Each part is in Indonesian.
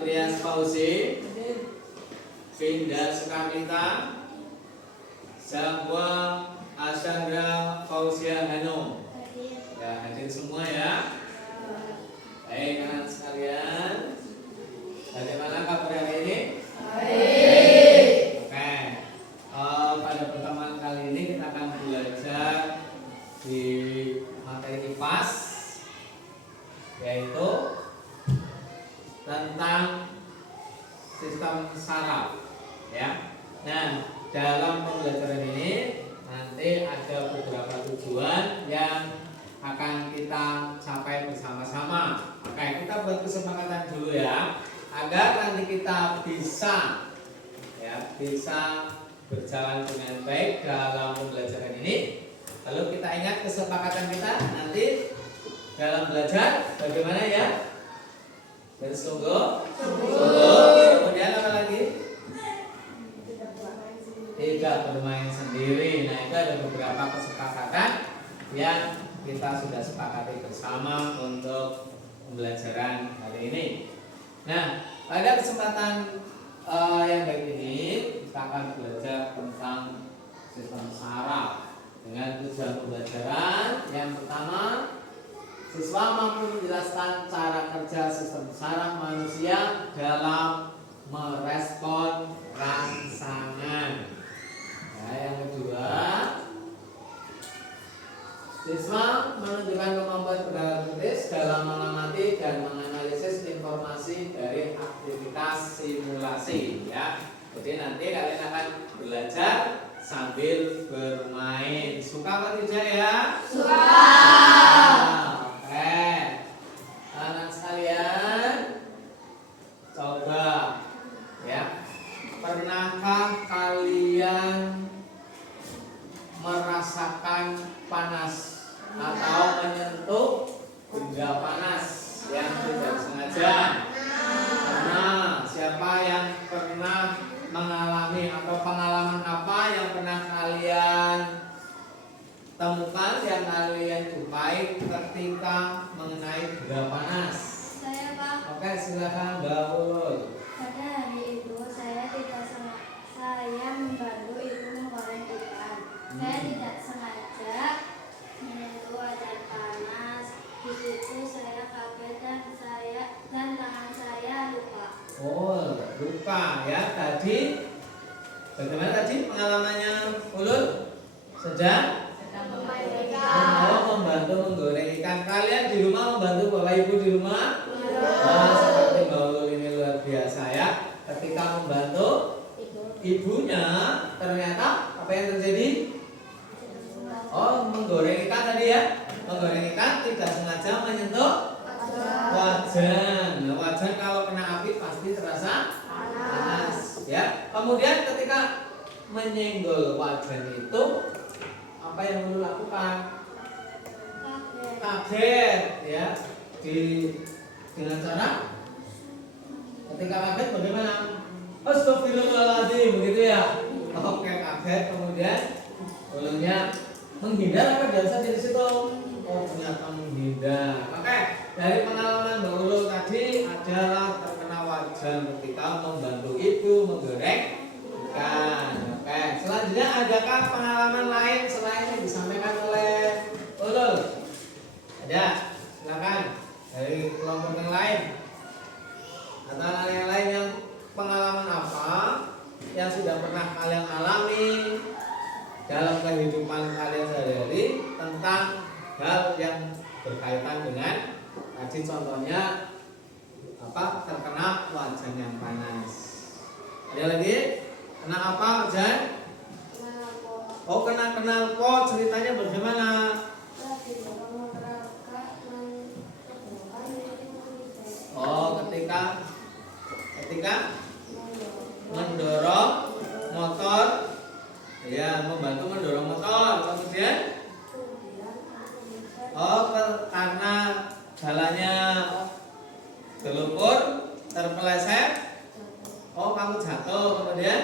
Trias Fauzi, Vinda Sukamita, Zabwa Asandra Fauzia Hanum. Ya, hadir semua ya. Baik, anak sekalian, bagaimana kabar hari ini? Baik. Oke. Pada pertemuan kali ini kita akan belajar di materi IPAS, yaitu tentang sistem saraf, ya. Nah, dalam pembelajaran ini nanti ada beberapa tujuan yang akan kita capai bersama-sama. Oke, kita buat kesepakatan dulu ya, agar nanti kita bisa berjalan dengan baik dalam pembelajaran ini. Lalu kita ingat kesepakatan kita nanti dalam belajar bagaimana ya? Bersungguh, kemudian apa lagi? Tidak bermain sendiri. Nah, itu ada beberapa kesepakatan yang kita sudah sepakati bersama untuk pembelajaran hari ini. Nah, pada kesempatan yang baik ini kita akan belajar tentang sistem saraf dengan tujuan pembelajaran yang pertama, siswa mampu menjelaskan cara kerja sistem saraf manusia dalam merespon rangsangan. Nah, yang kedua, siswa menunjukkan kemampuan bernalar kritis dalam mengamati dan menganalisis informasi dari aktivitas simulasi. Ya, jadi nanti kalian akan belajar sambil bermain. Suka apa tidak ya? Suka. Oke, anak sekalian, coba ya, pernahkah kalian merasakan panas atau menyentuh benda panas yang tidak sengaja? Nah, siapa yang pernah mengalami atau pengalaman apa yang pernah kalian temukan, yang kalian jumpai ketika mengenai benda panas? Saya, Pak. Oke, silakan Mbak Ulul. Pada hari itu saya membantu ibu menggoreng ikan. Saya tidak sengaja menyentuh wajan panas. Di situ saya kaget dan tangan saya luka. Oh, luka ya. Tadi bagaimana tadi pengalamannya Ulul? Sedang Memainkan ikan. membantu menggoreng ikan. Kalian di rumah membantu Bapak Ibu di rumah? Iya. Seperti Mbak Ulul ini luar biasa ya. Ketika membantu ibunya, ternyata apa yang terjadi? Oh, menggoreng ikan tadi ya. Menggoreng ikan tidak sengaja menyentuh wajan. Nah, wajan kalau kena api pasti terasa panas ya. Kemudian ketika menyenggol wajan itu, apa yang perlu lakukan? Kaget ya. Dengan cara ketika kaget bagaimana? Astagfirullahaladzim, begitu ya. Oke, kaget, kemudian ulunnya menghindar apa biasa di situ? Oh, ternyata menghindar. Oke, dari pengalaman Mbak Ulul tadi adalah terkena wajan ketika membantu ibu menggoreng ikan. Oke, selanjutnya adakah pengalaman lain selain yang disampaikan oleh Ulul? Ada? Silakan dari kelompok yang lain. Atau yang lain yang pengalaman apa yang sudah pernah kalian alami dalam kehidupan kalian sehari-hari tentang hal yang berkaitan dengan tadi contohnya terkena wajan yang panas. Ada lagi? Kena apa wajan? Oh, kena knalpot. Ceritanya bagaimana? Oh, ketika mendorong motor, ya, membantu mendorong motor. Kemudian karena jalannya terlumpur, terpeleset, kamu jatuh. Kemudian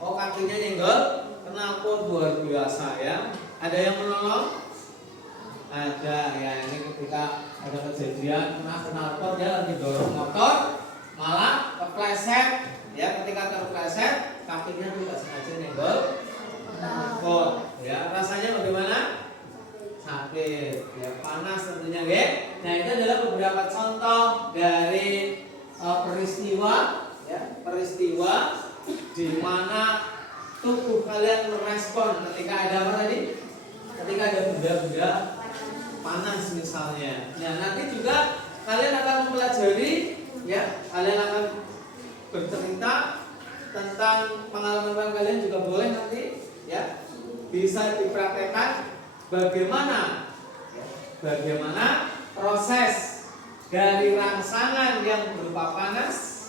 kakinya nyenggol, knalpot. Luar biasa ya. Ada yang menolong? Ada ya. Ini ketika ada kejadian kena knalpot, dia lagi dorong motor, kakinya tidak sengaja nyenggol pot. Ya, rasanya bagaimana? Sakit, ya panas tentunya, ya. Nah, itu adalah beberapa contoh dari peristiwa, ya, peristiwa di mana tubuh kalian merespon ketika ada apa tadi? Ketika ada benda-benda panas misalnya. Nah, nanti juga kalian akan mempelajari, ya, kalian akan bercerita tentang pengalaman kalian juga boleh nanti, ya, bisa dipraktekkan bagaimana, ya, bagaimana proses dari rangsangan yang berupa panas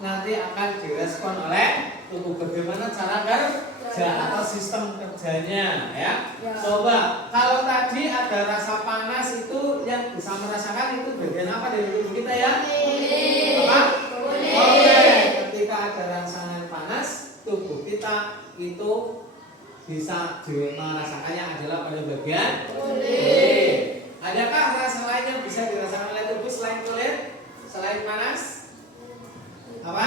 nanti akan direspon oleh tubuh, bagaimana cara kerja atau sistem kerjanya, ya. Coba kalau tadi ada rasa panas itu yang bisa merasakan itu bagian apa dari tubuh kita, ya? Apa? Oke. Ketika ada rangsangan panas, tubuh kita itu bisa merasakannya adalah pada bagian kulit. Adakah rasa lain yang bisa dirasakan oleh tubuh selain kulit? Selain panas? Apa?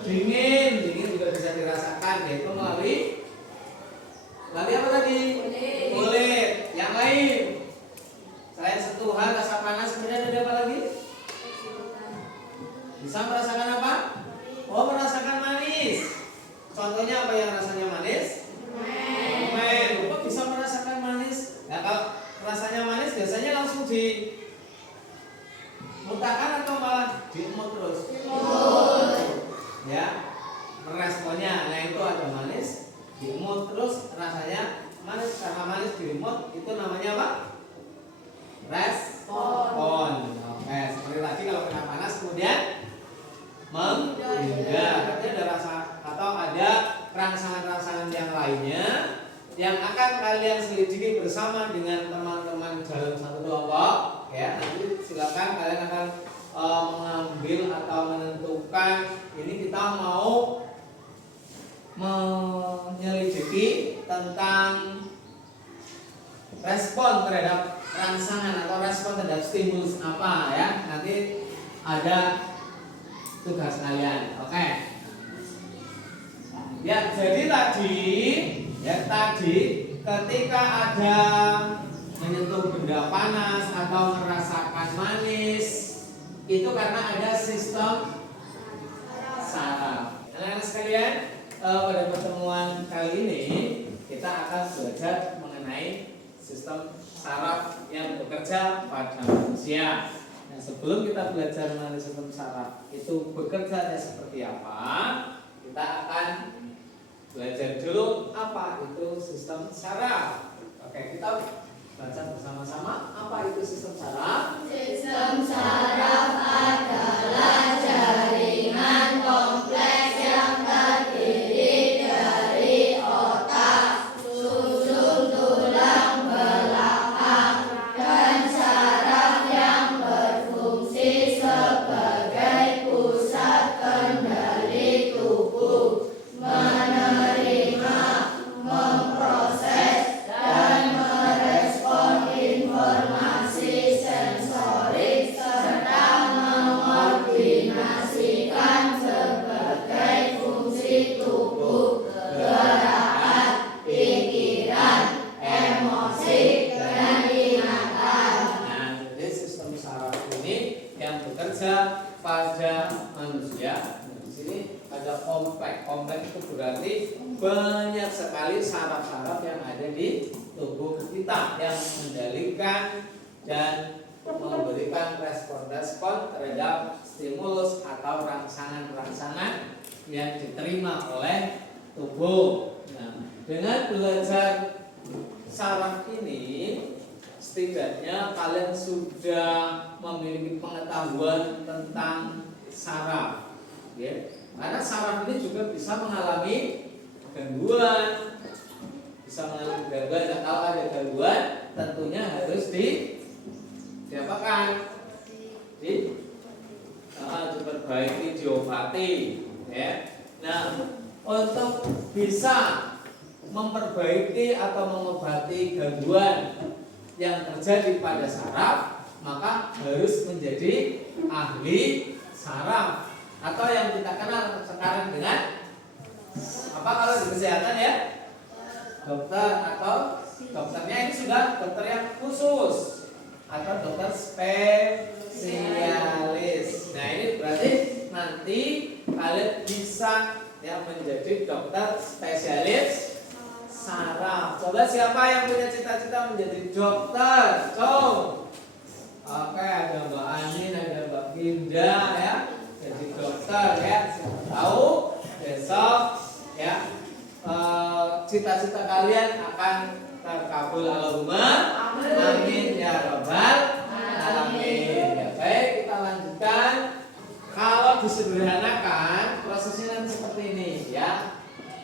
Dingin juga bisa dirasakan, yaitu melalui apa tadi? Kulit. Yang lain selain sentuhan rasa panas kemudian ada apa lagi? Bisa merasakan apa? Oh, merasakan manis. Contohnya apa yang rasanya manis? Permen. Kok bisa merasakan manis? Nah, kalau rasanya manis biasanya langsung dimuntahkan atau malah diemut terus? Ya, meresponnya. Nah, itu ada manis, diemut terus rasanya manis. Karena manis diemut itu namanya apa? Respon. Oke, seperti tadi kalau kena panas kemudian menghindar. Artinya ada rasa atau ada rangsangan-rangsangan yang lainnya yang akan kalian selidiki bersama dengan teman-teman dalam satu kelompok, ya. Nanti silakan kalian akan mengambil atau menentukan ini kita mau menyelidiki tentang respon terhadap rangsangan atau respon terhadap stimulus apa, ya. Nanti ada tugas kalian. Oke. Ya, jadi tadi ketika ada menyentuh benda panas atau merasakan manis itu karena ada sistem saraf. Anak-anak sekalian, pada pertemuan kali ini kita akan belajar mengenai sistem saraf yang bekerja pada manusia. Nah, sebelum kita belajar mengenai sistem saraf itu bekerjanya seperti apa, kita akan belajar dulu apa itu sistem saraf. Oke, kita baca bersama-sama apa itu sistem saraf. Sistem saraf adalah jaringan kompleks yang terdiri dari otak, susun tulang belakang, dan saraf yang berfungsi sebagai pusat kendali tubuh, menerima, memproses, dan merespon informasi sensorik serta mengkoordinasikan sebagai fungsi tubuh, gerakan, pikiran, emosi, dan ingatan. Nah, jadi sistem saraf ini yang bekerja pada manusia. Nah, di sini ada kompleks. Kompleks itu berarti banyak sekali saraf-saraf yang ada di tubuh kita yang mengendalikan dan memberikan respon-respon terhadap stimulus atau rangsangan-rangsangan yang diterima oleh tubuh. Nah, dengan belajar saraf ini setidaknya kalian sudah memiliki pengetahuan tentang saraf, ya. Karena saraf ini juga bisa mengalami gangguan, dan kalau ada gangguan tentunya harus diapakan? Diperbaiki, diobati, ya. Nah, untuk bisa memperbaiki atau mengobati gangguan yang terjadi pada saraf, maka harus menjadi ahli saraf. atau yang kita kenal sekarang dengan apa kalau di kesehatan ya? Dokter, atau dokternya ini sudah dokter yang khusus atau dokter spesialis. Nah, ini berarti nanti kalian bisa ya menjadi dokter spesialis saraf. Coba siapa yang punya cita-cita menjadi dokter? Oke, ada Mbak Anin, ada Mbak Ginda ya. Jadi dokter ya. Tahu besok ya cita-cita kalian akan terkabul. Allahumma amin ya rabbal alamin. Ya, baik, kita lanjutkan. Kalau disederhanakan prosesnya nanti seperti ini ya.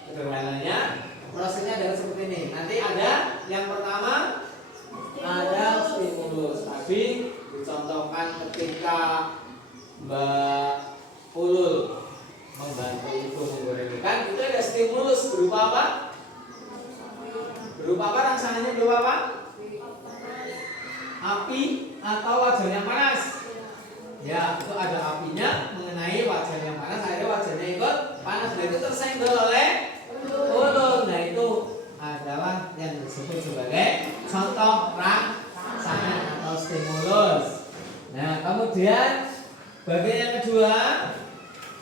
Sederhananya prosesnya adalah seperti ini. Nanti ada yang pertama ada stimulus. Tadi dicontohkan ketika Mbak Ulul membantu ibu menggoreng ikan, itu ada stimulus berupa apa? Berupa apa rangsangannya? Berupa apa? Api atau wajan yang panas. Ya, itu ada apinya mengenai wajan yang panas, akhirnya wajannya ikut panas dan itu tersenggol oleh ulun. Nah, itu adalah yang disebut sebagai contoh rangsangan atau stimulus. Nah, kemudian bagian yang kedua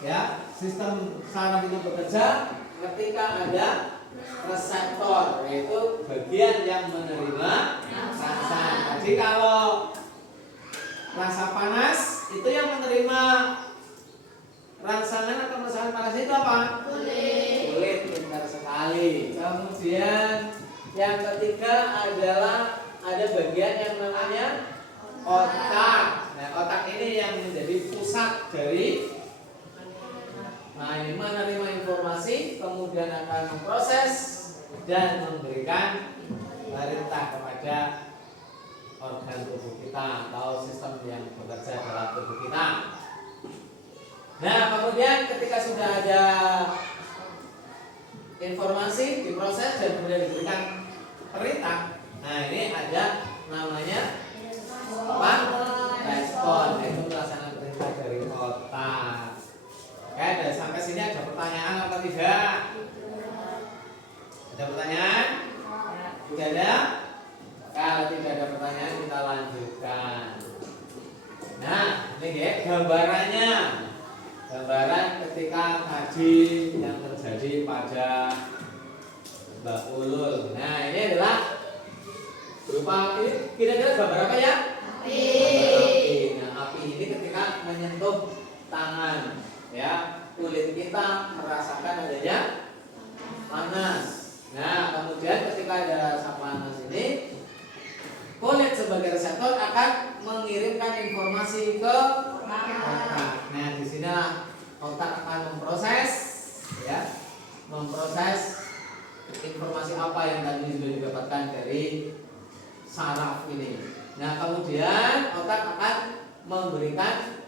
ya, sistem saraf itu bekerja ketika ada reseptor, yaitu bagian yang menerima rasa. Jadi kalau rasa panas itu yang menerima rangsangan atau rangsangan panas itu apa? Kulit, pintar sekali. Kemudian yang ketiga adalah ada bagian yang namanya otak. Nah, otak ini yang menjadi pusat dari ini menerima informasi, kemudian akan memproses dan memberikan perintah kepada organ tubuh kita atau sistem yang bekerja dalam tubuh kita. Nah, kemudian ketika sudah ada informasi diproses dan kemudian diberikan perintah, nah ini ada namanya apa? Respon, itu melaksanakan perintah dari otak. Oke, dari sampai sini ada pertanyaan apa tidak? Ada pertanyaan? Tidak ada? Kalau tidak ada pertanyaan kita lanjutkan. Nah, ini ya gambarannya. Gambaran ketika tadi yang terjadi pada Mbak Ulul. Nah, ini adalah berupa ini kira-kira gambar apa ya? Api. Nah, api ini ketika menyentuh tangan ya, kulit kita merasakan adanya panas. Nah, kemudian ketika ada rasa panas ini, kulit sebagai reseptor akan mengirimkan informasi ke otak. Nah, di sinilah otak akan memproses ya, memproses informasi apa yang tadi sudah didapatkan dari saraf ini. Nah, kemudian otak akan memberikan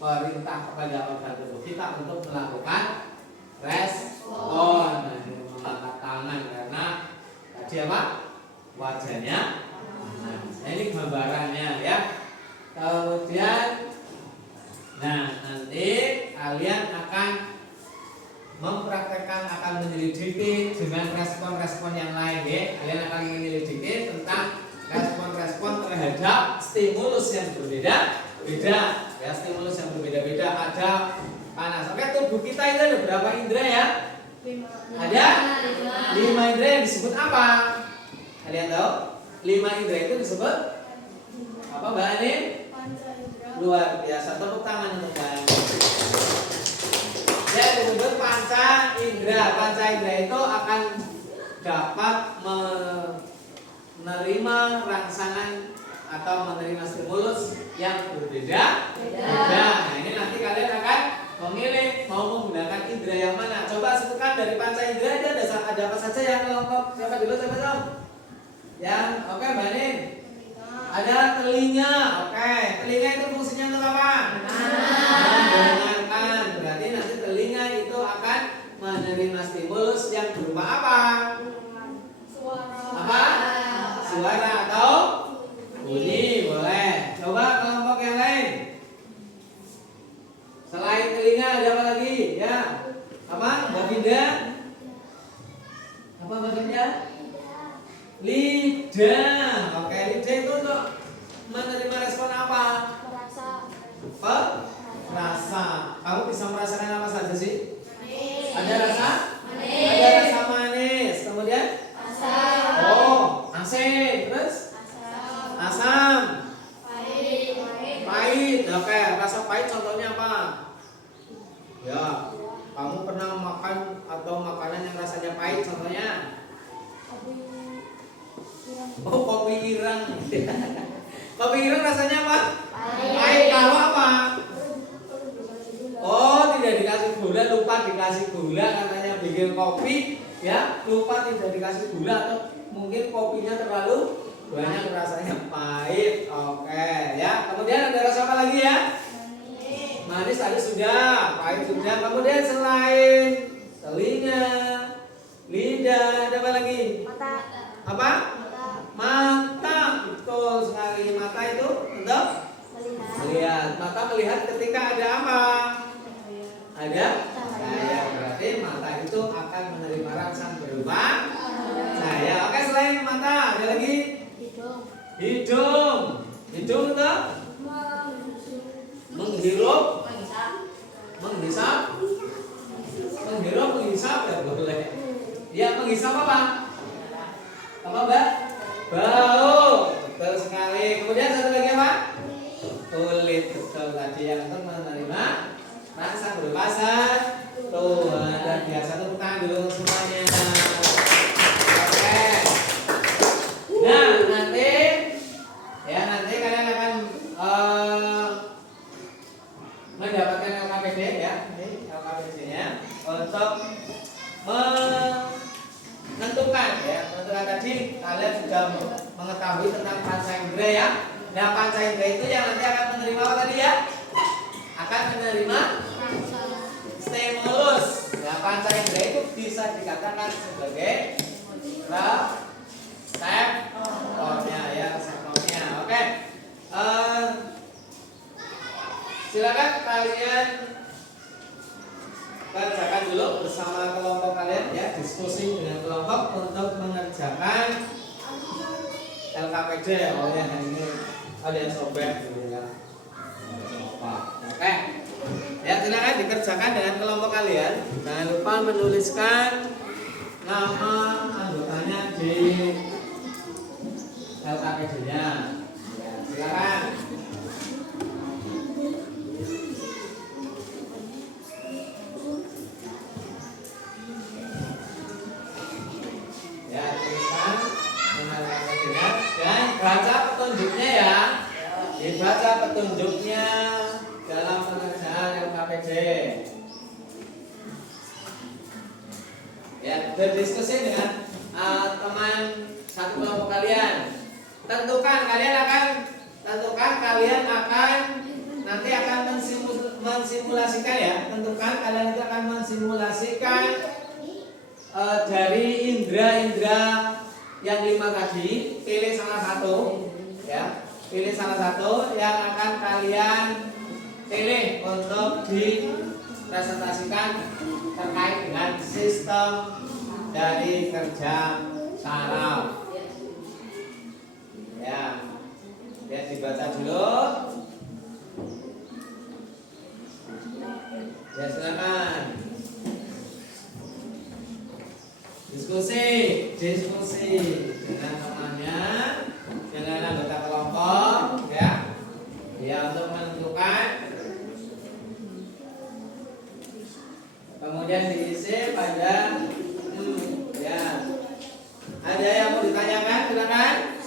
perintah kepada organ tubuh kita untuk melakukan respon. Nah, ini mengangkat tangan karena tadi apa? Wajahnya. Nah, ini gambarannya ya. Kemudian, nah nanti kalian akan mempraktekkan, akan menyelidiki dengan respon-respon yang lain ya. Kalian akan menyelidiki tentang respon-respon terhadap stimulus yang berbeda-beda. Ya, stimulus yang berbeda-beda, ada panas. Oke, tubuh kita itu ada berapa indera ya? 5. Ada 5 indera yang disebut apa? Kalian tahu? 5 indera itu disebut apa, Mbak Anin? Luar biasa, tepuk tangan untuk Mbak Anin. Ya, disebut panca indera. Panca indera itu akan dapat menerima rangsangan atau menerima stimulus yang berbeda. Nah, ini nanti kalian akan memilih mau menggunakan indera yang mana. Coba sebutkan dari panca indera itu ada apa saja ya, kelompok siapa dulu, siapa tahu? Yang oke, Mbak Nin. Ada telinga. Oke, telinga itu fungsinya untuk apa? Mendengarkan. Berarti nanti telinga itu akan menerima stimulus yang berupa apa? Apa? Suara atau bunyi, boleh. Coba kelompok yang lain. Selain telinga ada apa lagi? Ya. Apa? Baginda? Apa baginda? Lidah. Oke, lidah itu untuk menerima respon apa? Apa? Rasa. Kamu bisa merasakan apa saja sih? Ada rasa? Ada rasa manis. Kemudian? Oh, asin. Terus? Asam. Pahit. Oke, rasa pahit contohnya apa? Ya, kamu pernah makan atau makanan yang rasanya pahit contohnya? Oh, kopi ireng. Kopi ireng rasanya apa? Pahit. Kalau apa? Oh, tidak dikasih gula, lupa dikasih gula katanya bikin kopi, ya, lupa tidak dikasih gula atau mungkin kopinya terlalu banyak rasanya pahit. Oke, ya. Kemudian ada rasa apa lagi ya? Manis tadi sudah, pahit sudah. Kemudian selain telinga, lidah, ada apa lagi? Apa? Mata. Betul sekali. Mata itu untuk melihat. Mata melihat ketika ada apa? Ada cahaya. Berarti mata itu akan menerima rangsangan berupa cahaya. Oke, selain mata ada lagi? Hidung. Hidung itu menghirup, menghisap, menghirup, menghisap ya boleh. Ya, menghisap apa? Apa Mbak? Bau. Betul sekali. Kemudian satu lagi apa? Kulit. Betul tadi yang untuk menerima rasa berbahasa Tuhan. Dan biasa tepuk tangan dulu semuanya. Oke. Nah, nanti kalian akan mendapatkan LKPD ya. Ini LKPD-nya untuk menentukan ya. Menentukan tadi kalian sudah mengetahui tentang panca indera ya. Nah, panca indera itu yang nanti akan menerima apa tadi ya? Akan menerima stimulus. Nah, panca indera itu bisa dikatakan sebagai reseptornya ya, reseptornya. Oke. Silakan kalian kerjakan dulu bersama kelompok kalian ya, diskusi dengan kelompok untuk mengerjakan LKPD. Oh ya, ini kalian sobek dulu ya. Oke. Ya, silakan dikerjakan dengan kelompok kalian. Jangan lupa menuliskan nama anggotanya di LKPD-nya. Ya, silakan. Ya, tuliskan nama LKPD-nya dan baca petunjuknya ya. Dibaca petunjuknya dalam pengerjaan LKPD. Ya, berdiskusi dengan teman satu kelompok kalian. Tentukan kalian akan nanti akan mensimulasikan ya. Tentukan kalian itu akan mensimulasikan dari indera-indera yang 5 tadi. Pilih salah satu ya. Pilih salah satu yang akan kalian pilih untuk dipresentasikan terkait dengan sistem dari kerja saraf. Ya, lihat dibaca dulu. Ya, silakan. Diskusi dengan temannya, dengan anggota kelompok, ya, untuk menentukan. Kemudian diisi pada ya. Ada yang mau ditanyakan? Silakan.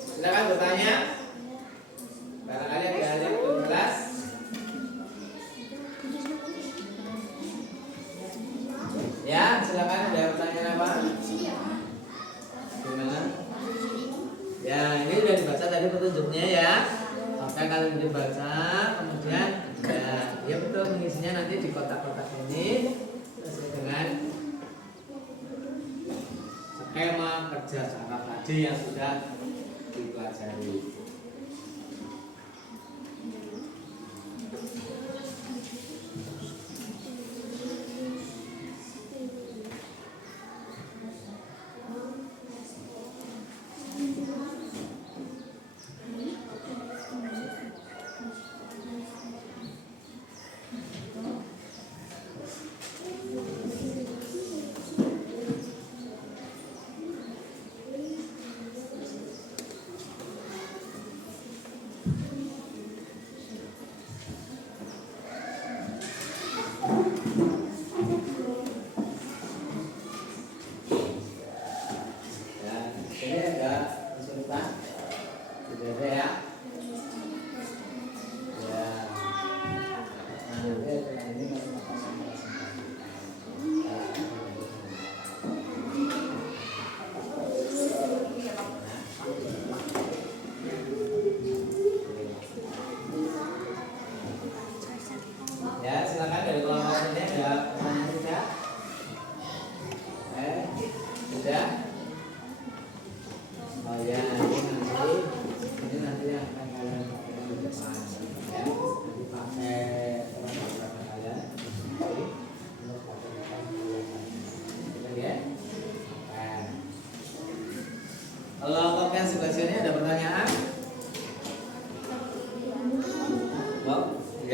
Silakan bertanya. Barangkali ada yang belum jelas. Ya, silakan. Ada pertanyaan apa? Gimana? Ya, ini sudah dibaca tadi petunjuknya ya. Oke, kalian dibaca, kemudian ya betul mengisinya nanti di kotak-kotak ini sesuai dengan skema kerja saraf tadi yang sudah dipelajari.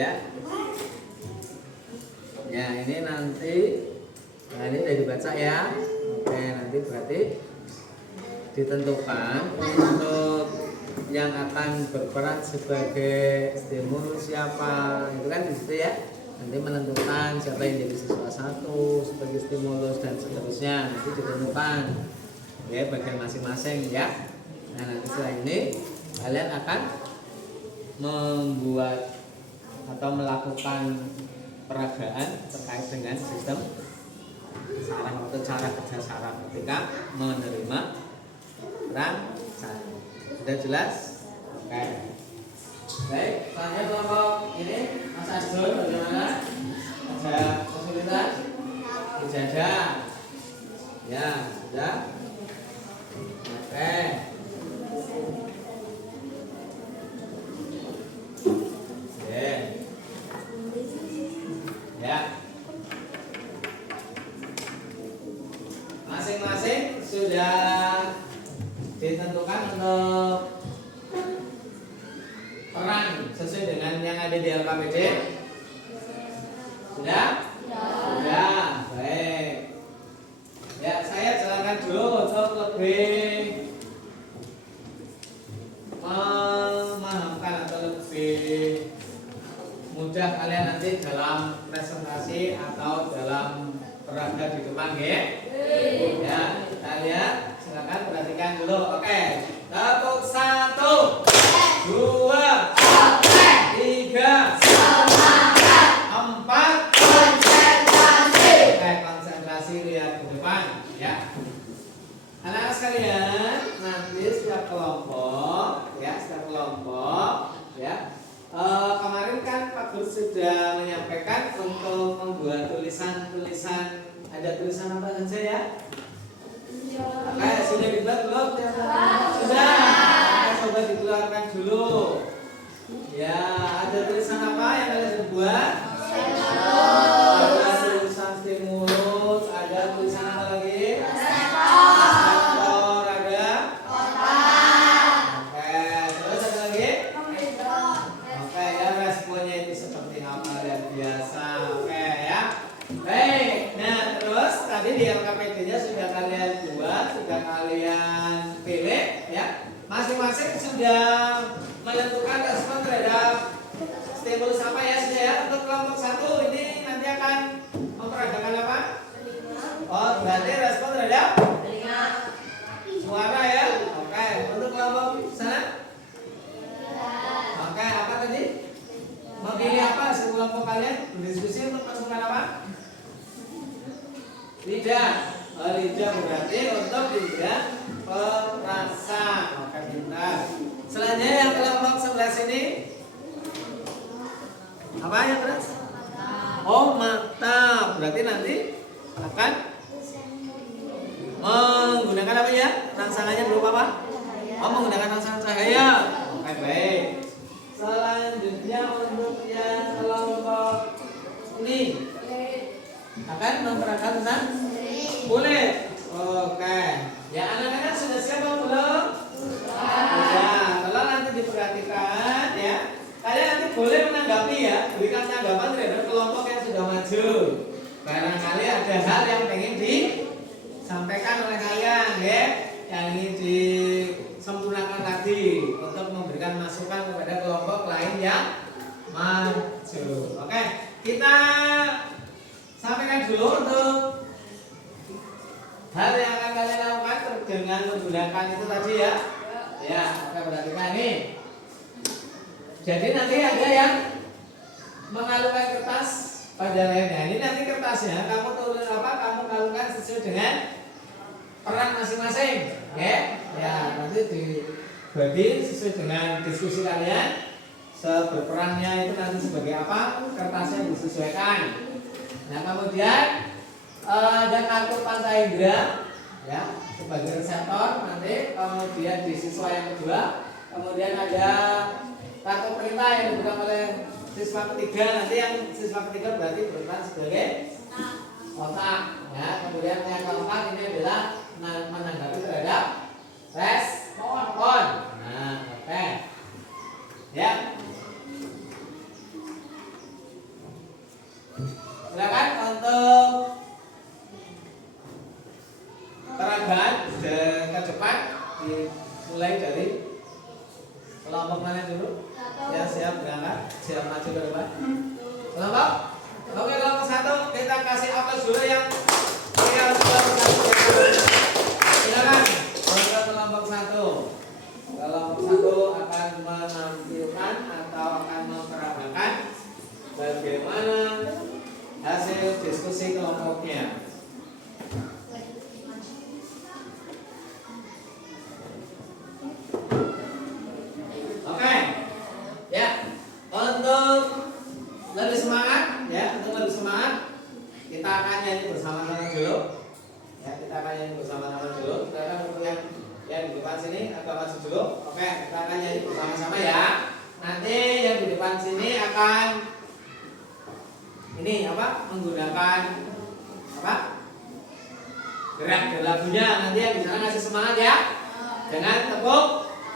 ya. Ya ini nanti, nah ini udah dibaca ya. Oke, nanti berarti ditentukan untuk yang akan berperan sebagai stimulus siapa, itu kan di situ ya. Nanti menentukan siapa yang jadi siswa 1 sebagai stimulus dan seterusnya, nanti ditentukan ya bagian masing-masing ya. Nah nanti setelah ini kalian akan membuat atau melakukan peragaan terkait dengan sistem saraf atau cara kerja saraf ketika menerima rangsangan. Sudah jelas? Oke. Baik, selanjutnya kelompok ini Mas Asdun bagaimana? Ada kesulitan? Tidak ada. Ya, sudah. Oke. Ya. Masing-masing sudah ditentukan untuk peran sesuai dengan yang ada di LKPD. Sudah? Sudah. Baik. Ya, saya jelaskan dulu untuk lebih memahamkan atau lebih mudah kalian nanti dalam presentasi atau dalam peraga di depan ya. Ya, kita lihat. Silakan perhatikan dulu. Oke. Tepuk 1, 2, 3, 4. Konsentrasi. Oke, konsentrasi lihat ke depan ya. Anak-anak sekalian, nanti setiap kelompok ya, kemarin kan Pak Guru sudah menyampaikan untuk membuat tulisan-tulisan. Ada tulisan apa saja ya? Oke, sudah dibuat belum? Sudah. Oke, coba dikeluarkan dulu. Ya, ada tulisan apa yang kalian buat? Ada tulisan stimulus, ada tulisan apa lagi? Reseptor, ada? Oke, terus ada lagi? Oke, ya responnya itu seperti apa dan biasa. Oke ya. Baik, nah terus tadi di LKPD-nya sudah kalian buat, sudah kalian pilih ya. Masing-masing sudah menentukan respon terhadap stimulus apa ya sudah ya. Untuk kelompok 1 ini nanti akan memperagakan apa? Oh, berarti respon terhadap suara ya. Oke, untuk kelompok sana? Oke, apa tadi? Memilih apa sekelompok kalian? Berdiskusi untuk menemukan apa? Lidah. Lidah berarti untuk lidah perasa. Oke, pintar. Selanjutnya yang kelompok sebelah sini apa yang keras? Oh, mata. Berarti nanti akan menggunakan apa ya? Rangsangannya berupa apa? Oh, menggunakan rangsangan cahaya. Oke, baik. Selanjutnya untuk yang kelompok ini akan memperagakan tentang kulit. Oke. Ya, anak-anak sudah siap belum? Sudah. Kalau nanti diperhatikan ya, kalian nanti boleh menanggapi ya, berikan tanggapan terhadap kelompok yang sudah maju. Barangkali ada hal yang pengen disampaikan oleh kalian ya, yang ingin disempurnakan lagi untuk memberikan masukan kepada kelompok lain yang maju. Oke, kita sampaikan dulu untuk hal yang akan kalian lakukan dengan menggunakan itu tadi ya. Ya, oke, perhatikan nih. Jadi nanti ada yang mengalungkan kertas pada lainnya. Ini nanti kertasnya kamu tulis apa? Kamu lakukan sesuai dengan peran masing-masing, ya. Ya, nanti dibagi sesuai dengan diskusi kalian. Berperannya itu nanti sebagai apa? Kertasnya disesuaikan. Nah, kemudian ada kartu panca indera ya sebagai reseptor nanti, kemudian di siswa yang kedua, kemudian ada kartu perintah yang diberikan oleh siswa ketiga, nanti yang siswa ketiga berarti berperan sebagai otak ya. Kemudian yang keempat ini adalah menanggapi terhadap respon. Nah, oke. Ya. Silakan untuk peragaan ke depan dimulai dari kelompok mana dulu? Ya siap berangkat, siap maju ke depan. Kelompok? Oke kelompok 1 kita kasih apel dulu yang kelompok 1. Silakan untuk kelompok 1. Kelompok 1 akan menampilkan atau akan memperagakan bagaimana hasil diskusi kelompoknya. Oke, ya untuk lebih semangat, kita akan nyanyi bersama-sama dulu. Ya, kita akan nyanyi bersama-sama dulu. Kita akan untuk yang di depan sini agak maju dulu. Oke, kita akan nyanyi bersama-sama ya. Nanti yang di depan sini akan menggunakan gerak dan lagunya. Nanti yang di sana ngasih semangat ya. Jangan tepuk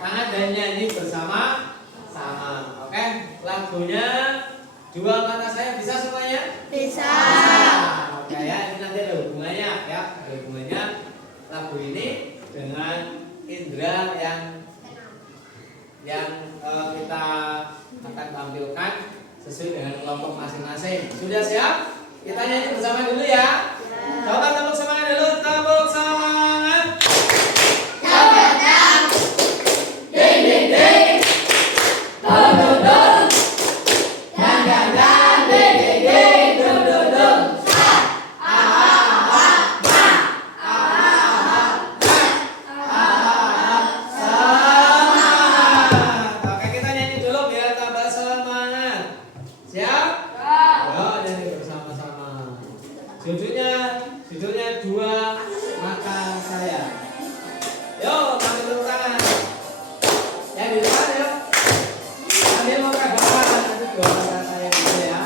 tangan dan nyanyi bersama-sama. Oke, lagunya Dua Mata Saya bisa semuanya? Bisa. Oke ya, ini nanti ada hubungannya ya. Ada hubungannya lagu ini dengan indera yang kita akan tampilkan sesuai dengan kelompok masing-masing. Sudah siap? Kita nyanyi bersama dulu ya. Coba tepuk semangat dulu, tepuk semangat. Ding ding ding. Dong dong dong. Dan dan dan ding ding ding. Dong dong dong. Oke, kita nyanyi dulu biar tambah semangat. Siap? Yo, nyanyi bersama-sama. Judulnya Dua Mata Saya. Yo, kami tepuk tangan. Yang di depan yuk. Kalian mau peragakan nanti dua mata saya gitu ya.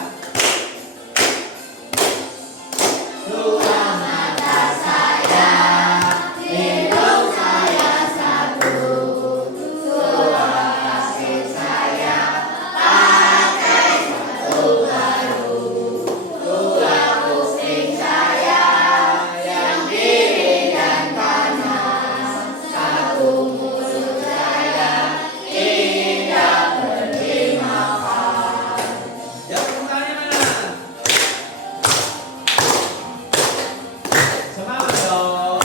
Dua mata saya, hidung saya satu. Dua kaki saya, pakai sepatu baru. Dua pusing saya, yang kiri dan kanan. Satu mulut saya, tidak berdimakan. Ya, tepuk tangannya mana? Semangat dong.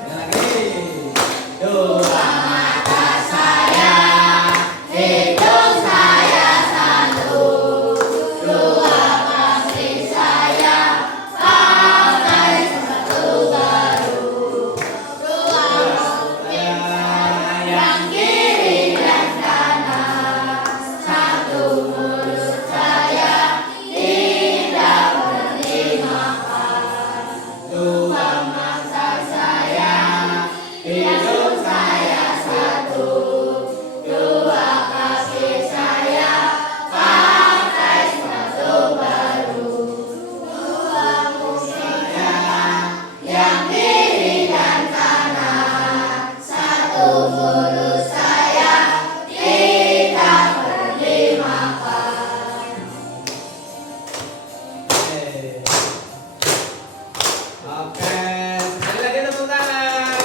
Sekali lagi. Dua mata saya, hidung saya satu. Dua kaki saya, pakai sepatu baru. Dua kuping saya, yang kiri dan kanan. Satu mulut saya, tidak berdimakan. Dua mata saya, hidung saya satu. Dua kaki saya, pakai sepatu baru. Dua kuping saya, yang kiri dan kanan. Satu mulut saya, tidak berdimakan. Oke, sekali lagi tepuk tangan.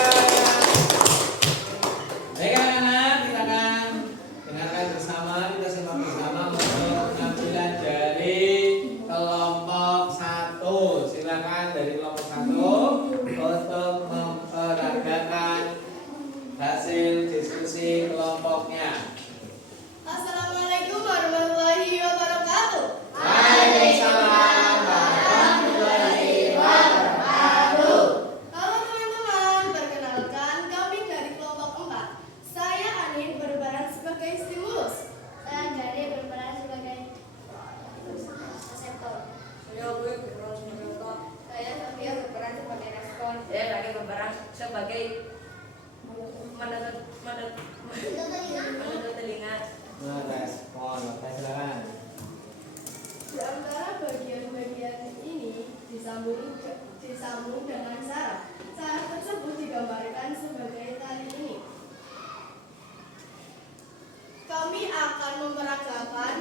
Baik anak-anak, kita akan dengarkan bersama, kita simak bersama untuk penampilan dari kelompok 1. Silakan dari kelompok 1 untuk memperagakan hasil diskusi kelompoknya. Assalamualaikum warahmatullahi wabarakatuh. Waalaikumsalam warahmatullahi wabarakatuh. Halo teman-teman, perkenalkan kami dari kelompok 4. Saya Anin berperan sebagai stimulus. Saya Jari berperan sebagai reseptor. Saya gue berperan sebagai otot. Saya Sofia berperan sebagai respon. Saya lagi berperan sebagai menutup telinga. Merespon, oke silakan. Di antara bagian-bagian ini disambung dengan syarat. Syarat tersebut digambarkan sebagai tali ini. Kami akan akan memeragakan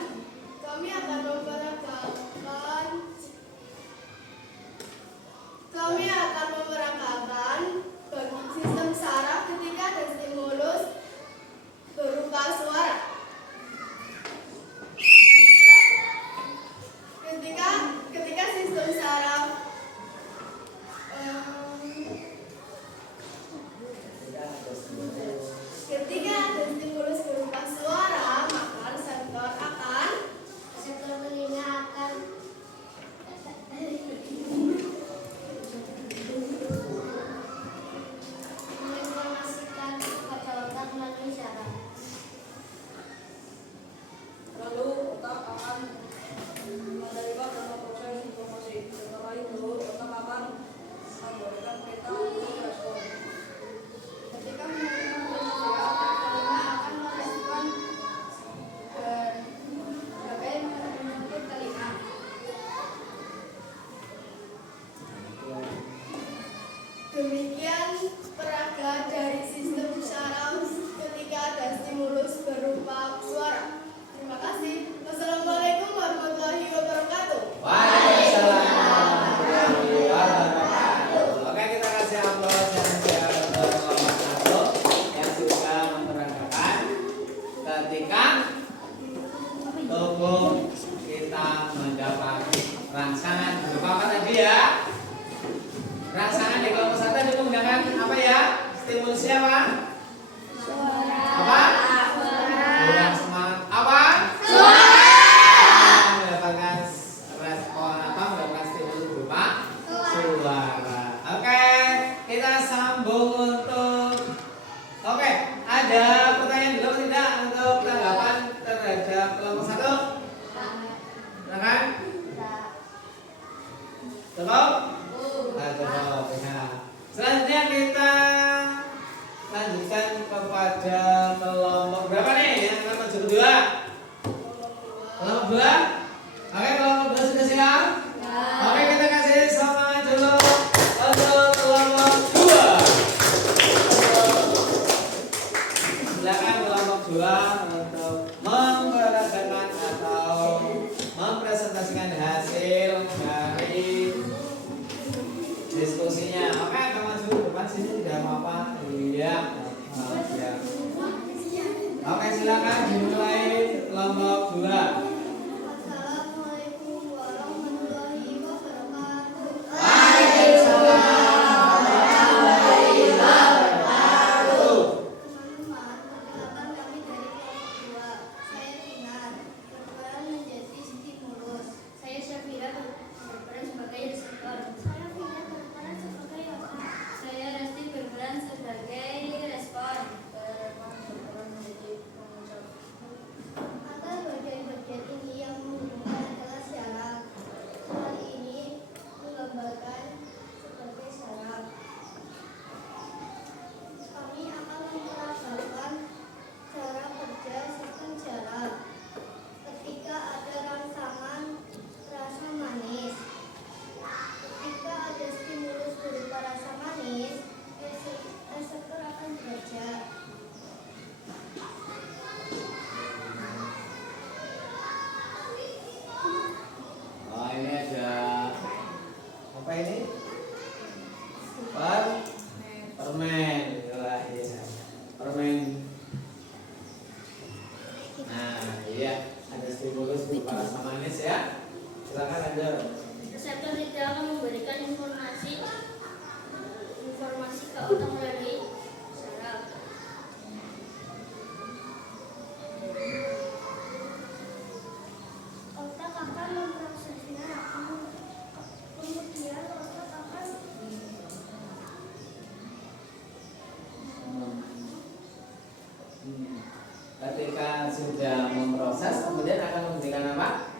sistem saraf ketika ada stimulus berupa suara. Ketika sistem saraf ketika ada stimulus berupa suara, maka reseptor telinga akan menginformasikan kepada otak melalui syaraf. Lalu otak akan menerima dalam proses informasi. Setelah itu otak akan memberikan perintah untuk respon. Ketika menerima suara, otak telinga akan merespon sebagai menutup telinga. demikian peraga dari sistem saraf ketika ada stimulus berupa suara. Terima kasih. Wassalamualaikum warahmatullahi wabarakatuh. Waalaikumsalam warahmatullahi wabarakatuh. Oke, kita kasih aplaus yang siap untuk kelompok 1 yang sudah memperagakan ketika tubuh kita mendapat rangsangan berupa apa tadi ya? Rangsangan di kelompok 1 itu menggunakan apa ya? Stimulusnya apa? Suara. Apa? Kurang semangat apa? Mendapatkan respon apa? Mendapatkan stimulus berupa suara. Oke, kita sambung untuk. Oke, ada pertanyaan dulu tidak untuk tanggapan terhadap kelompok 1? Silakan. Cukup? Cukup. Ya. Selanjutnya kita lanjutkan kepada kelompok berapa nih? Yang nomor 2. Kelompok 2. Oke, kelompok 2 sudah siap? Oke, kita kasih semangat dulu untuk kelompok 2. Silakan kelompok 2 untuk memperagakan atau mempresentasikan hasil dari diskusinya. Oke, kita maju ke depan sini tidak apa-apa. Iya. Ya. Oke, silakan dimulai kelompok 2. Assalamualaikum warahmatullahi wabarakatuh. Teman-teman, perkenalkan kami dari kelompok 2. Saya Kinar, berperan menjadi stimulus. Saya Syafira, berperan sebagai reseptor. Saya Fina, berperan sebagai otak. Saya Resti, berperan sebagai respon. Berperan menjadi pengucap. Antara bagian-bagian ini yang menghubungkan adalah syaraf. Hal ini menggambarkan sebagai syaraf. Kami akan memperagakan cara kerja sistem syaraf. Ketika ada rangsangan rasa manis, ketika ada stimulus berupa rasa manis, reseptor akan bekerja. Oh, ini ada apa ini? Permen. Itulah, iya. Permen. Nah, iya, ada stimulus berupa rasa manis ya. Silakan lanjut. Reseptor tidak akan memberikan informasi ke otak melalui saraf. Otak akan memprosesnya, kemudian otak akan Ketika sudah memproses, kemudian akan memberikan apa?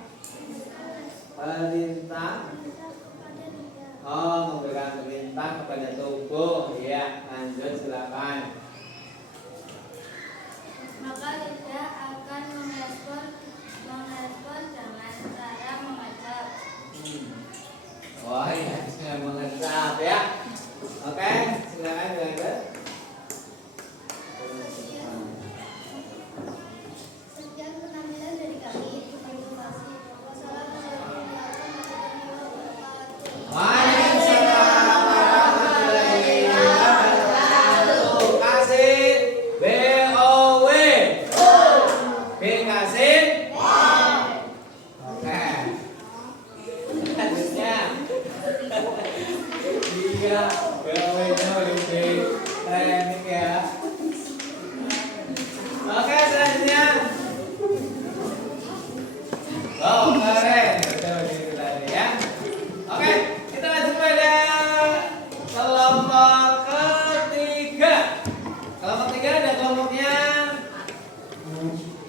Perintah. Oh, memberikan perintah kepada tubuh. Ya, lanjut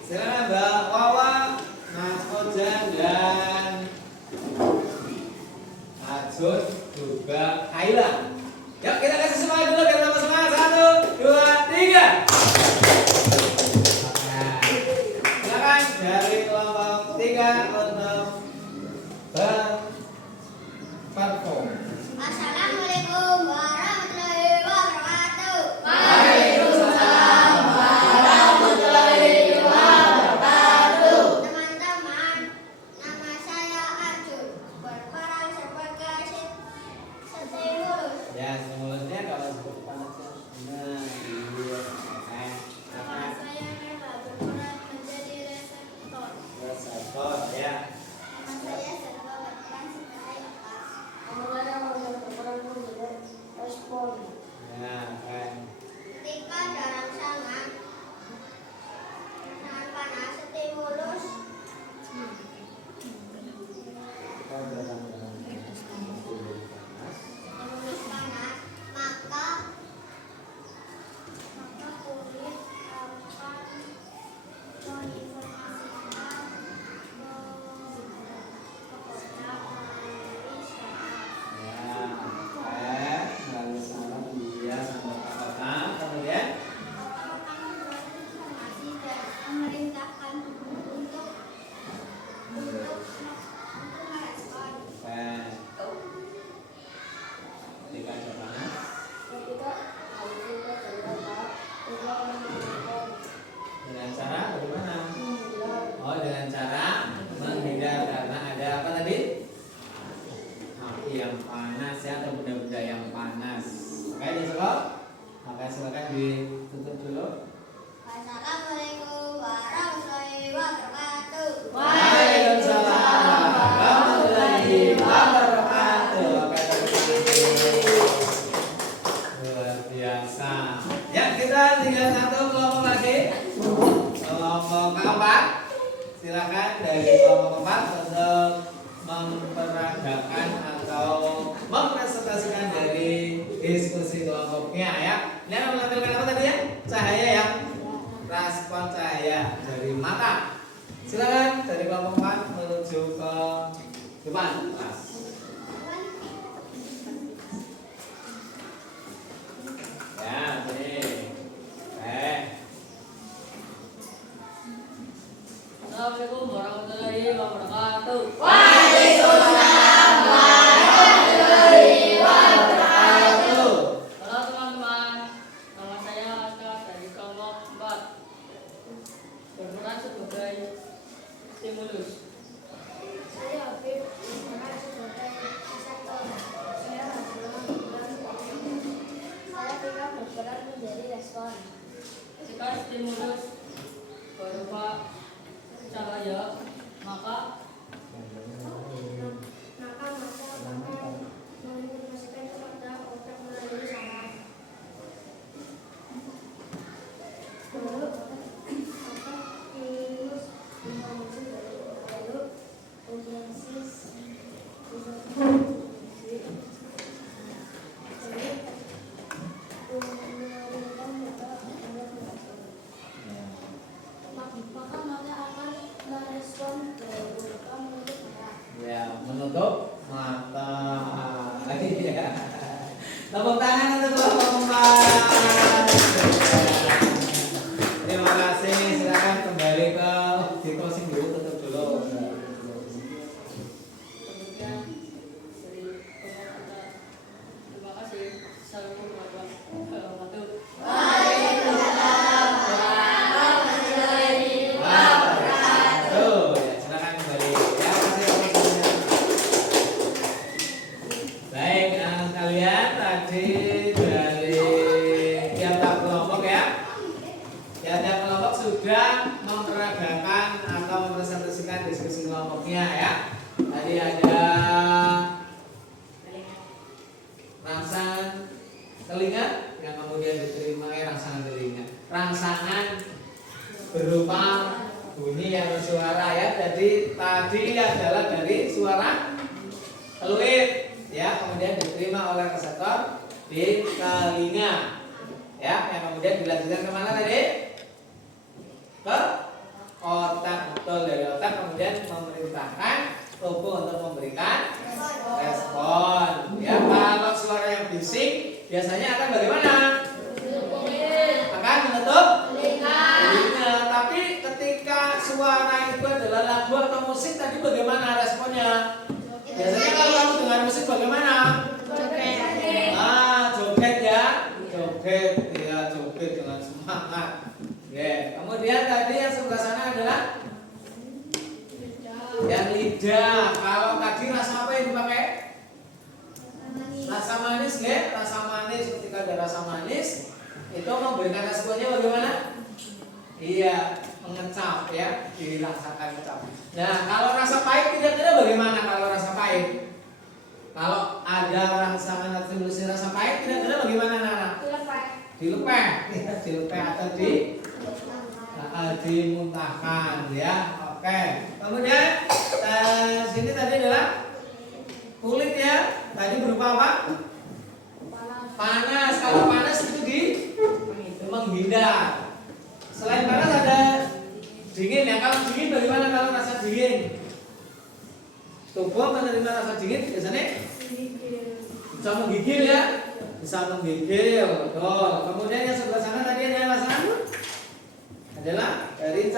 Silakan Mbak Wawa, Mas Ojang dan Ajun juga Kaila. Yuk kita kasih semangat dulu biar tambah semangat. 1, 2, 3. Nah, silakan dari kelompok 3 untuk berperform. Assalamualaikum warahmatullahi wabarakatuh. Waalaikumsalam warahmatullahi wabarakatuh. Teman-teman, nama saya Ajun, berperan sebagai stimulus. Ya, stimulusnya kalau sebut panasnya. Nah, iya. Nama saya Nela, berperan menjadi reseptor. Reseptor ya. Nama saya Serba, berperan sebagai otak. Ya, kan. Ketika ada rangsangan panas, stimulus stimulus panas, maka kulit akan menginformasikan ke otak melalui saraf. Ya, melalui saraf dia sampai ke otak, kemudian Otak akan memperoleh informasi dan memerintahkan tubuh untuk merespon. ketika ada panas, dengan cara bagaimana? Oh, dengan cara menghindar karena ada apa tadi? Api yang panas ya, atau benda-benda yang panas. Oke, disuruh. Maka silakan ditutup dulu. Assalamualaikum warahmatullahi wabarakatuh. Waalaikumsalam warahmatullahi wabarakatuh. Oke, luar biasa. Ya, kita tinggal satu kelompok lagi. Kelompok keempat. Silakan dari kelompok keempat untuk memperagakan atau mempresentasikan dari diskusi kelompoknya ya. Ini akan menampilkan apa tadi ya? Cahaya yang respon cahaya dari mata. Silakan dari kelompok 4 menuju ke depan kelas. Ya, ini. Assalamualaikum warahmatullahi wabarakatuh. Waalaikumsalam warahmatullahi wabarakatuh. Halo teman-teman, nama saya Aska dari kelompok 4, berperan sebagai stimulus. Saya Habib, berperan sebagai reseptor. Saya Hazrul, saya Vika, berperan menjadi respon. Jika stimulus berupa cahaya, maka Maka masa akan menginformasikan kepada otak melalui saraf. Lalu otak mengingus informasi dari lalu otomatis maka mata akan merespon berupa menutup mata. Ya, menutup mata. Ya. Tepuk tangan untuk kelompok 4. Terima kasih. Silakan kembali ke di closing dulu, tutup dulu. kemudian dari kelompok kita, terima kasih. Assalamualaikum warahmatullahi wabarakatuh. Waalaikumsalam warahmatullahi wabarakatuh. Ya, silakan kembali. Ya, kasih waktunya. Baik, anak sekalian, tadi dari tiap-tiap kelompok ya. Tiap-tiap kelompok sudah memperagakan atau mempresentasikan diskusi kelompoknya ya. Tadi ada rangsangan telinga yang kemudian diterima rangsangan telinga. Rangsangan berupa bunyi atau suara ya. Jadi tadi adalah dari suara peluit ya, kemudian diterima oleh reseptor di telinga ya, yang kemudian dilanjutkan kemana tadi? Ke kemudian memerintahkan tubuh untuk memberikan respon. Ya, kalau suara yang bising biasanya akan bagaimana? Akan menutup telinga. Tapi ketika suara itu adalah lagu atau musik tadi bagaimana responnya? Biasanya kalau kamu dengar musik bagaimana? Joget ya, joget dengan semangat. Ya. Kemudian tadi yang sebelah sana adalah yang lidah. Kalau tadi rasa apa yang dipakai? Rasa manis, ya. Rasa manis. Ketika ada rasa manis, itu memberikan responnya bagaimana? Iya, mengecap ya, dirasakan kecap. Nah, kalau rasa pahit kira-kira bagaimana kalau rasa pahit? Kalau ada rangsangan atau rasa pahit kira-kira bagaimana Nana? Dilepeh, dilepeh atau dimuntahkan ya. Oke. Kemudian sini tadi adalah kulit ya. Tadi berupa apa? Panas. Kalau panas itu menghindar. Selain panas ada dingin ya. Kalau dingin bagaimana kalau rasa dingin? Tubuh menerima rasa dingin biasanya bisa menggigil ya. Bisa menggigil, betul. Kemudian yang sebelah sana tadi adalah dari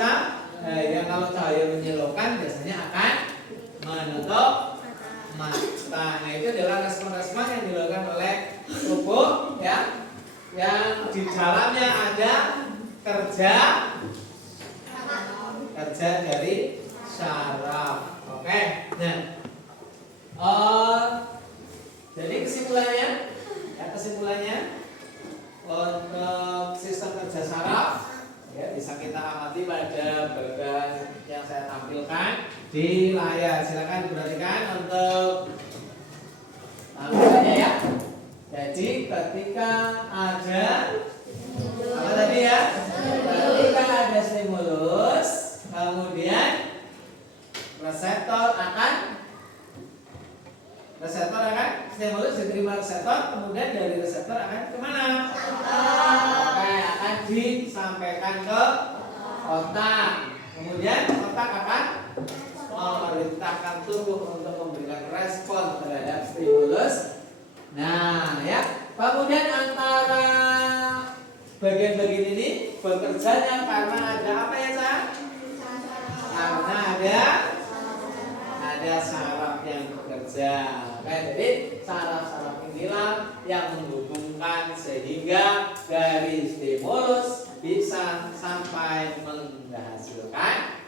yang kalau cahaya menyilaukan biasanya akan menutup mata. Nah, itu adalah respon-respon yang dilakukan oleh tubuh ya, yang di dalamnya ada kerja dari saraf. Oke. Nah, jadi kesimpulannya untuk sistem kerja saraf ya, bisa kita amati pada bagian yang saya tampilkan di layar. Silakan diperhatikan untuk ya. Jadi ketika ada apa tadi ya? Ketika ada stimulus, kemudian reseptor akan stimulus diterima reseptor, kemudian dari reseptor akan kemana? Oke, akan disampaikan ke otak. Kemudian otak akan memerintahkan tubuh untuk memberikan respon terhadap stimulus. Nah, ya. Kemudian antara bagian-bagian ini bekerjanya karena ada apa ya, Cak? Karena ada saraf yang bekerja. Oke, jadi saraf-saraf inilah yang menghubungkan sehingga dari stimulus bisa sampai menghasilkan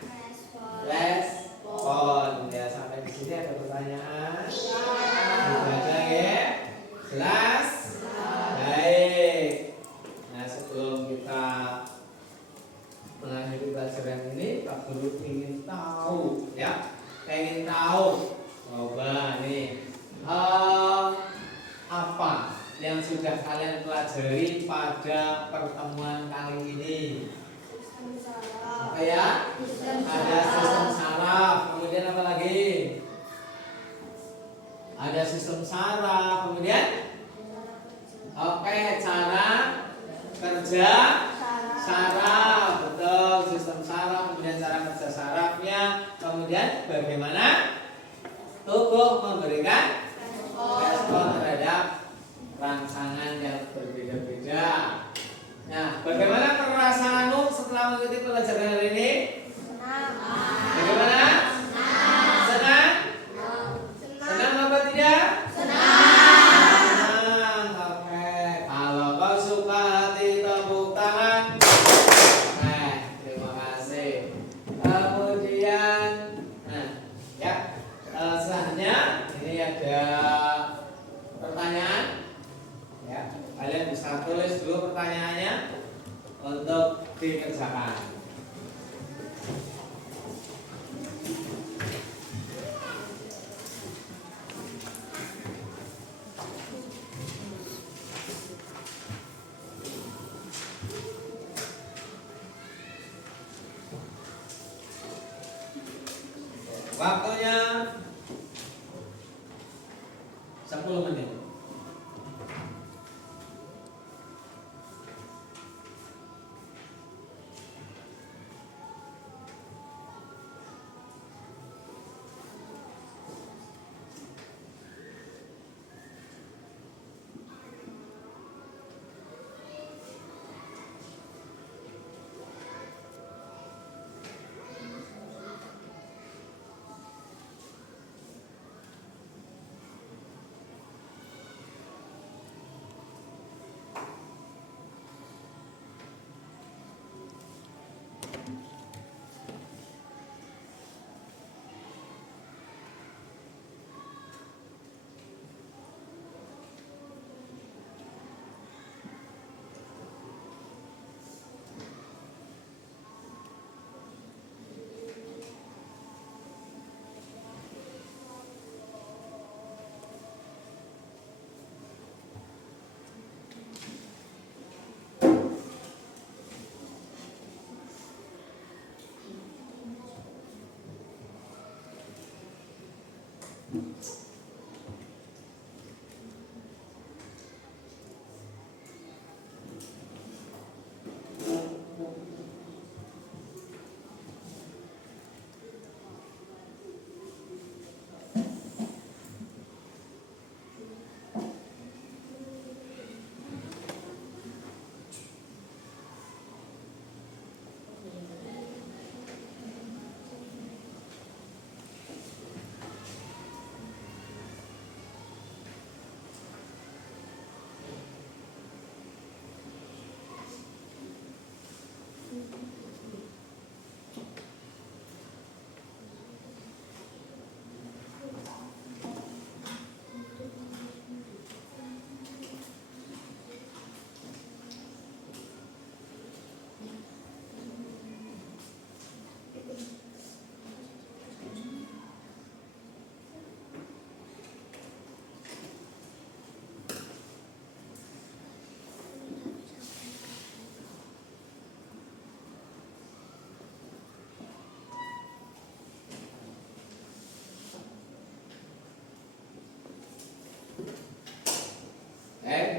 respon. Ya, sampai di sini ada pertanyaan? Dibaca ya. Jelas? Baik. Nah, sebelum kita mengakhiri pelajaran ini, Pak Guru ingin tahu ya. Coba nih apa yang sudah kalian pelajari pada pertemuan kali ini? Apa ya? Ada sistem saraf, kemudian apa lagi? Ada sistem saraf, kemudian cara kerja saraf, betul, sistem saraf, kemudian cara kerja sarafnya, kemudian bagaimana tubuh memberikan respon terhadap rangsangan yang berbeda-beda. Nah, bagaimana perasaanmu setelah mengikuti pelajaran hari ini? Bagaimana? Senang? Senang apa tidak? Senang. Oke. Kalau kau suka hati tepuk tangan. Terima kasih. Kemudian, ya. Selanjutnya ini ada pertanyaan. Ya, kalian bisa tulis dulu pertanyaannya untuk dikerjakan. Waktunya 10 menit.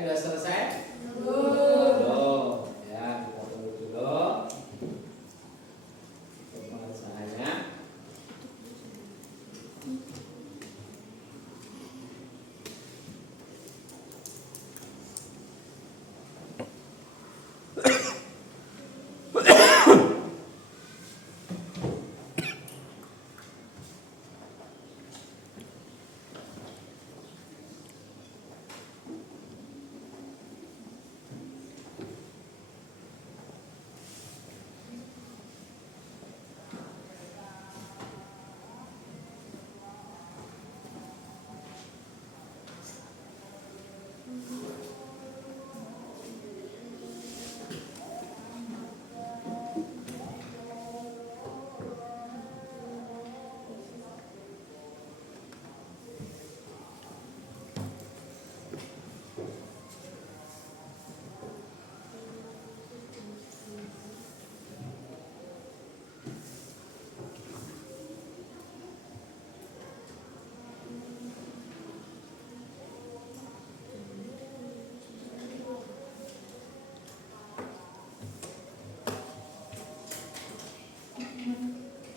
Sudah selesai? Belum. Belum. Ya, kita tunggu dulu untuk pengerjaannya.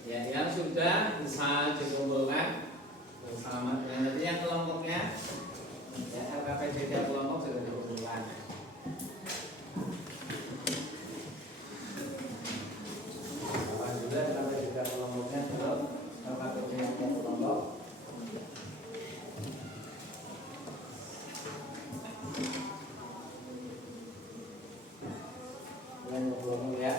Ya, yang sudah bisa dikumpulkan bersama dengan nanti yang kelompoknya, ya LKPD kelompok sudah dikumpulkan. Alhamdulillah LKPD kelompoknya belum, LKPD kelompok. Belum ya.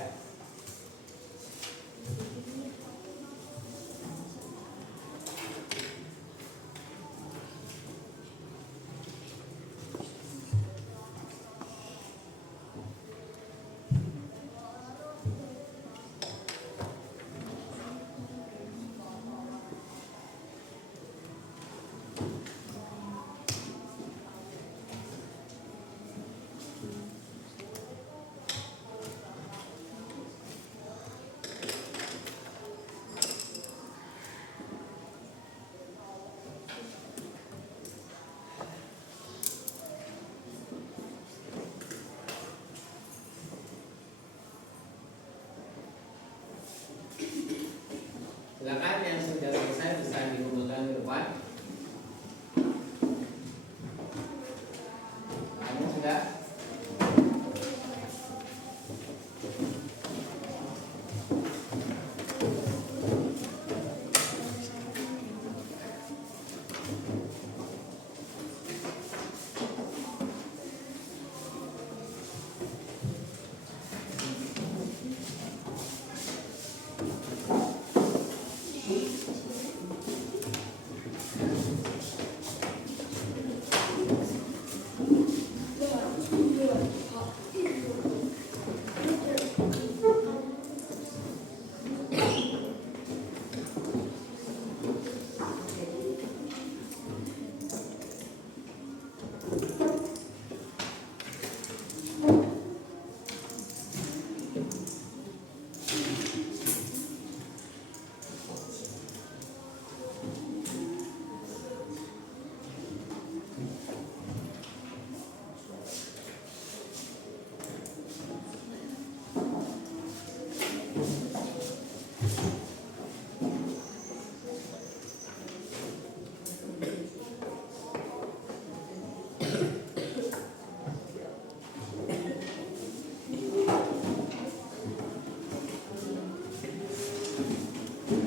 Baik,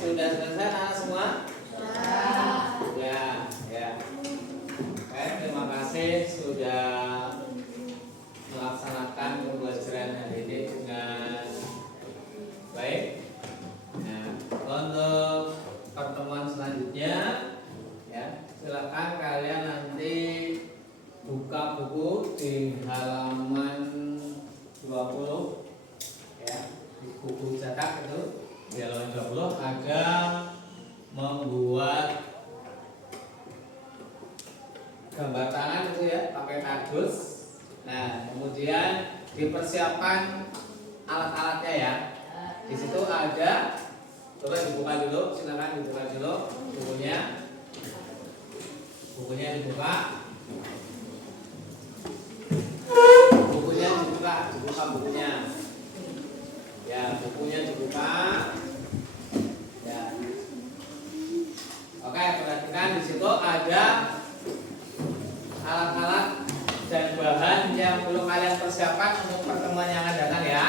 sudah selesai anak semua? Ya, ya. Baik, terima kasih sudah melaksanakan pembelajaran hari ini dengan baik. Nah, untuk pertemuan selanjutnya, ya, silakan kalian nanti buka buku di halaman 20, ya, di buku cetak itu. Di halaman 20 ada membuat gambar tangan itu ya, pakai kardus. Nah, kemudian dipersiapkan alat-alatnya ya. Di situ ada, coba dibuka dulu, silakan dibuka dulu bukunya. Bukunya dibuka. Bukunya dibuka, dibuka bukunya. Ya, bukunya dibuka. Ya. Oke, perhatikan di situ ada alat-alat dan bahan yang perlu kalian persiapkan untuk pertemuan yang akan datang ya.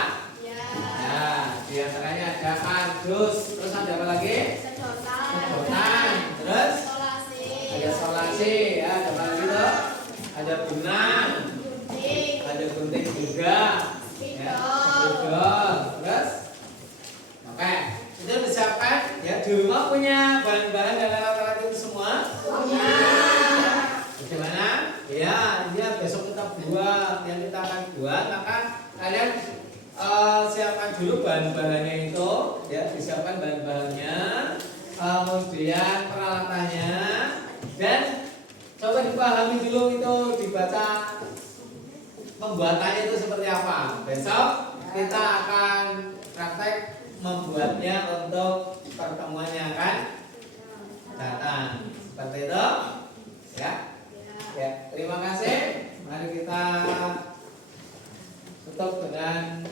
Nah, di antaranya ada kardus, terus ada apa lagi? Sedotan, terus ada solasi, ya, ada apa lagi tuh? Ada benang, ada gunting juga, ya, spidol, terus, oke, itu disiapkan ya. Di rumah punya bahan-bahan dan alat-alat itu semua? Bagaimana? Ya, dia besok kita buat, yang kita akan buat, maka kalian siapkan dulu bahan-bahannya itu, ya, disiapkan bahan-bahannya, kemudian peralatannya, dan coba dipahami dulu itu, dibaca pembuatannya itu seperti apa. Besok kita akan praktek membuatnya untuk pertemuan yang akan datang. Seperti itu, ya. Ya, terima kasih. Mari kita tutup dengan